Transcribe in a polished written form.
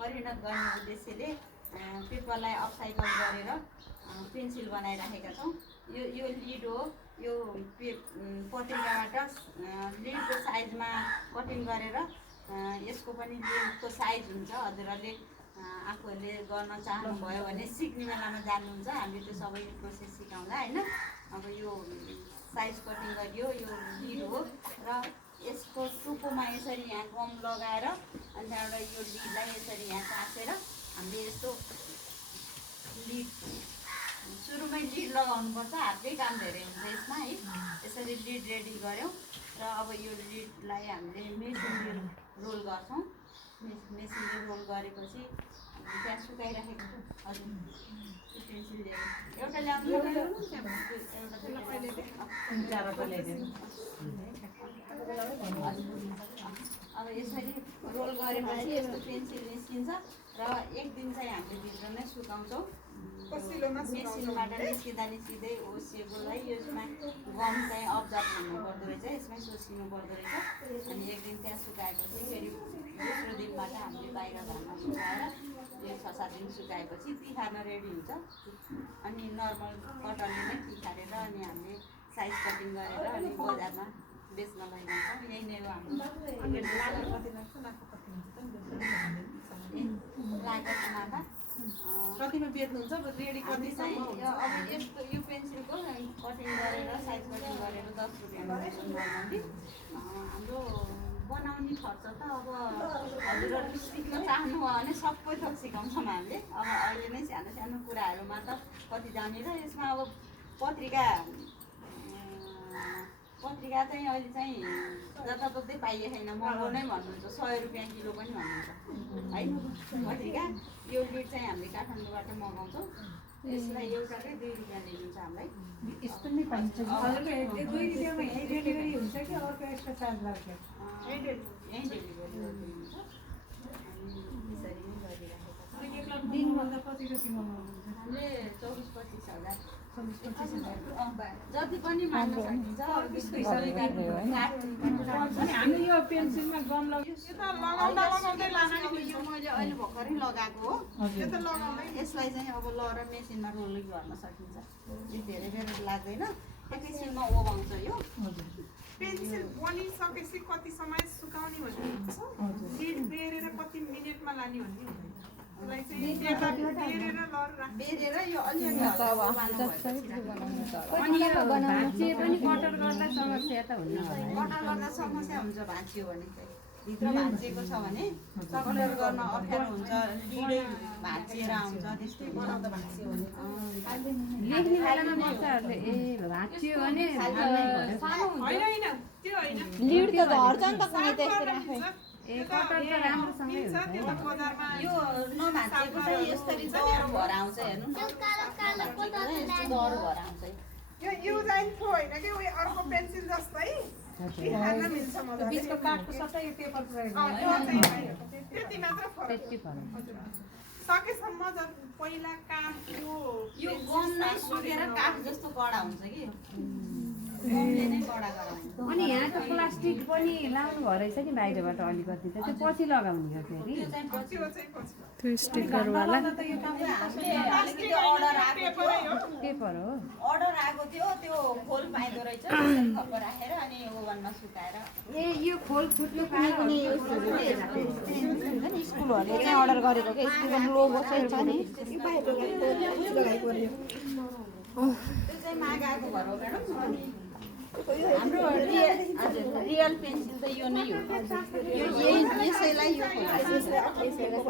परिणत गर्ने उद्देश्यले पेपरलाई अपसाइकल गरेर पेन्सिल बनाइराखेका छौँ। यो लिड हो, यो पत्रिकाबाट लिडको साइजमा कटिङ गरेर यसको पनि लिडको साइज हुन्छ। हजुरहरूले आफूहरूले गर्न चाहनुभयो भने सिक्ने बेलामा जान्नुहुन्छ, हामीले त्यो सबै प्रोसेस सिकाउँला होइन। अब यो साइज कटिङ गरियो, यो लिड हो र यसको टुप्पोमा यसरी यहाँ गम लगाएर अनि त्यहाँबाट यो लिडलाई यसरी यहाँ टाँसेर हामीले यस्तो लिड सुरुमै लिड लगाउनुपर्छ, हातकै काम धेरै हुन्छ यसमा है। यसरी लिड रेडी गऱ्यौँ र अब यो लिडलाई हामीले मेसिनले रोल गर्छौँ। मेसिनले रोल गरेपछि त्यहाँ सुकाइराखेको छु। हजुर पेन्सिल लिएर एउटा ल्याउनु अब यसरी रोल गरेपछि यस्तो पेन्सिल निस्किन्छ र एक दिन चाहिँ हामीले भित्र नै सुकाउँछौँ। मेसिनबाट निस्किँदै ओसिएकोलाई यसमा गम चाहिँ अब्जर्भ हुनुपर्दो रहेछ, यसमै सोसिनु पर्दो रहेछ। अनि एक दिन त्यहाँ सुकाएपछि फेरि दोस्रो दिनबाट हामीले बाहिर घरमा सुकाएर यो 6-7 दिन सुकाएपछि तिखार्न रेडी हुन्छ। अनि नर्मल कटरले नै तिखारेर अनि हामीले साइज कटिङ गरेर अनि बजारमा बेच्न लैजान्छौँ। यही नै हो हाम्रो लागत नाफा। कतिमा बेच्नुहुन्छ रेडी कति चाहिँ अब यस्तो यो पेन्सिलको कटिङ गरेर साइज कटिङ गरेर 10 रुपियाँमा बेच्नु पर्ने। हाम्रो बनाउने खर्च त अब हजुरहरू सिक्न चाहनुभयो भने सबै थोक सिकाउँछौँ हामीले। अब अहिले नै सानो सानो कुराहरूमा त कति जानेर यसमा अब पत्रिका चाहिँ अहिले चाहिँ जताततै पाइए छैन, महँगो नै भन्नुहुन्छ, 100 रुपियाँ किलो पनि भन्नुहुन्छ है पत्रिका। यो लिड चाहिँ हामीले काठमाडौँबाट मगाउँछौँ। यसलाई एउटाकै 2 रुपियाँ लिनुहुन्छ हामीलाई। यस्तो नै पाइन्छ। 2 रुपियाँमा यही डेलिभरी हुन्छ कि अर्को एक्स्ट्रा चार्ज लाग्छ? यहीँ डेलिभरी गरिदिनुहुन्छ। अनि त्यसरी नै गरिराखेका छौँ। दिनभन्दा कति मगाउनुहुन्छ? हामीले 24-25 हजार जति पनि माग्न सकिन्छ। हामी यो पेन्सिलमा गम यो मैले अहिले भर्खरै लगाएको हो। यसलाई चाहिँ अब लएर मेसिनमा रोल गर्न सकिन्छ। यो धेरै बेर लाग्दैन, एकैछिनमा ओभाउँछ यो। पेन्सिल बनिसकेपछि कति समय सुकाउने भन्ने हुन्छ? लिड बेरेर कति मिनेटमा लाने भन्ने हुँदैन? बेरेर यो अलिअलि भाँचिए पनि कटर गर्दा समस्या त हुन्न। कटर गर्दा समस्या हुन्छ भाँचियो भने चाहिँ। भित्र भाँचिएको छ भने कटर गर्न अप्ठ्यारो हुन्छ, लिडै भाँचिएर आउँछ। त्यस्तो बनाउँदा भाँचियो भने लेख्ने बेलामा बच्चाहरूले भाँचियो भने लिड त झर्छ नि त कुनै त्यस्तो राखे। कटर त राम्रोसँगै हुन्छ। यो नभाँचिएको चाहिँ यसरी दह्रो भएर आउँछ। हेर्नु न, यस्तो दह्रो भएर आउँछ। यो युजाइन्टको होइन कि उयो अर्को पेन्सिल जस्तै खान मिल्छ मजाले। बिचको काठको सट्टै यो पेपर प्रयोग त्यति मात्र फरक। सकेसम्म पहिला काठको यो गम नै सुकेर काठ जस्तो कडा हुन्छ कि गमले नै कडा गराउँछ। अनि यहाँ त प्लास्टिक पनि लाउनु भयो रहेछ नि बाहिरबाट अलिकति त, त्यो पछि लगाउने हो फेरि। त्यो स्टिकरवाला अलिकति अर्डर आएको थियो, पेपर हो। अर्डर आएको थियो, त्यो खोल पाइँदो रहेछ। खप्प राखेर अनि ओभनमा सुकाएर ए यो खोल छुट्नु कुनै स्कुलहरूले चाहिँ अर्डर गरेको क्या, स्कुलको लोगो चाहिँ छ नि। त्यो चाहिँ मागाएको भएर हो म्याडम। अनि हाम्रो रियल पेन्सिल त यो नै हो। यो यसैलाई यो